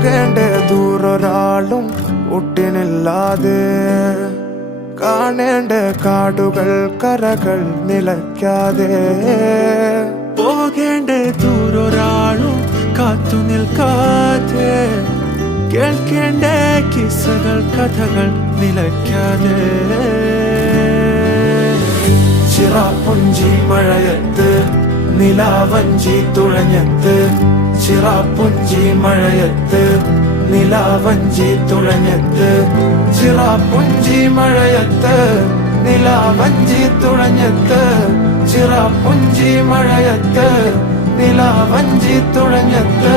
പോകേണ്ട ദൂരൊരാളും ഒട്ടിനില്ലാതെ കാണേണ്ട കാടുകൾ കരകൾ നിലയ്ക്കാതെ പോകേണ്ട ദൂരൊരാളും കാത്തു നിൽക്കാതെ കേൾക്കേണ്ട കിസ്സകൾ കഥകൾ നിലയ്ക്കാതെ ചിറാപ്പുഞ്ചി മഴയത്ത് നിലാവഞ്ചി തുഴഞ്ഞത്ത് ചിറാപ്പുഞ്ചി മഴയത്ത് നിലാവഞ്ചി തുഴഞ്ഞത്ത് ചിറാപ്പുഞ്ചി മഴയത്ത് നിലാവഞ്ചി തുഴഞ്ഞത്ത് ചിറാപ്പുഞ്ചി മഴയത്ത് നിലാവഞ്ചി തുഴഞ്ഞത്ത്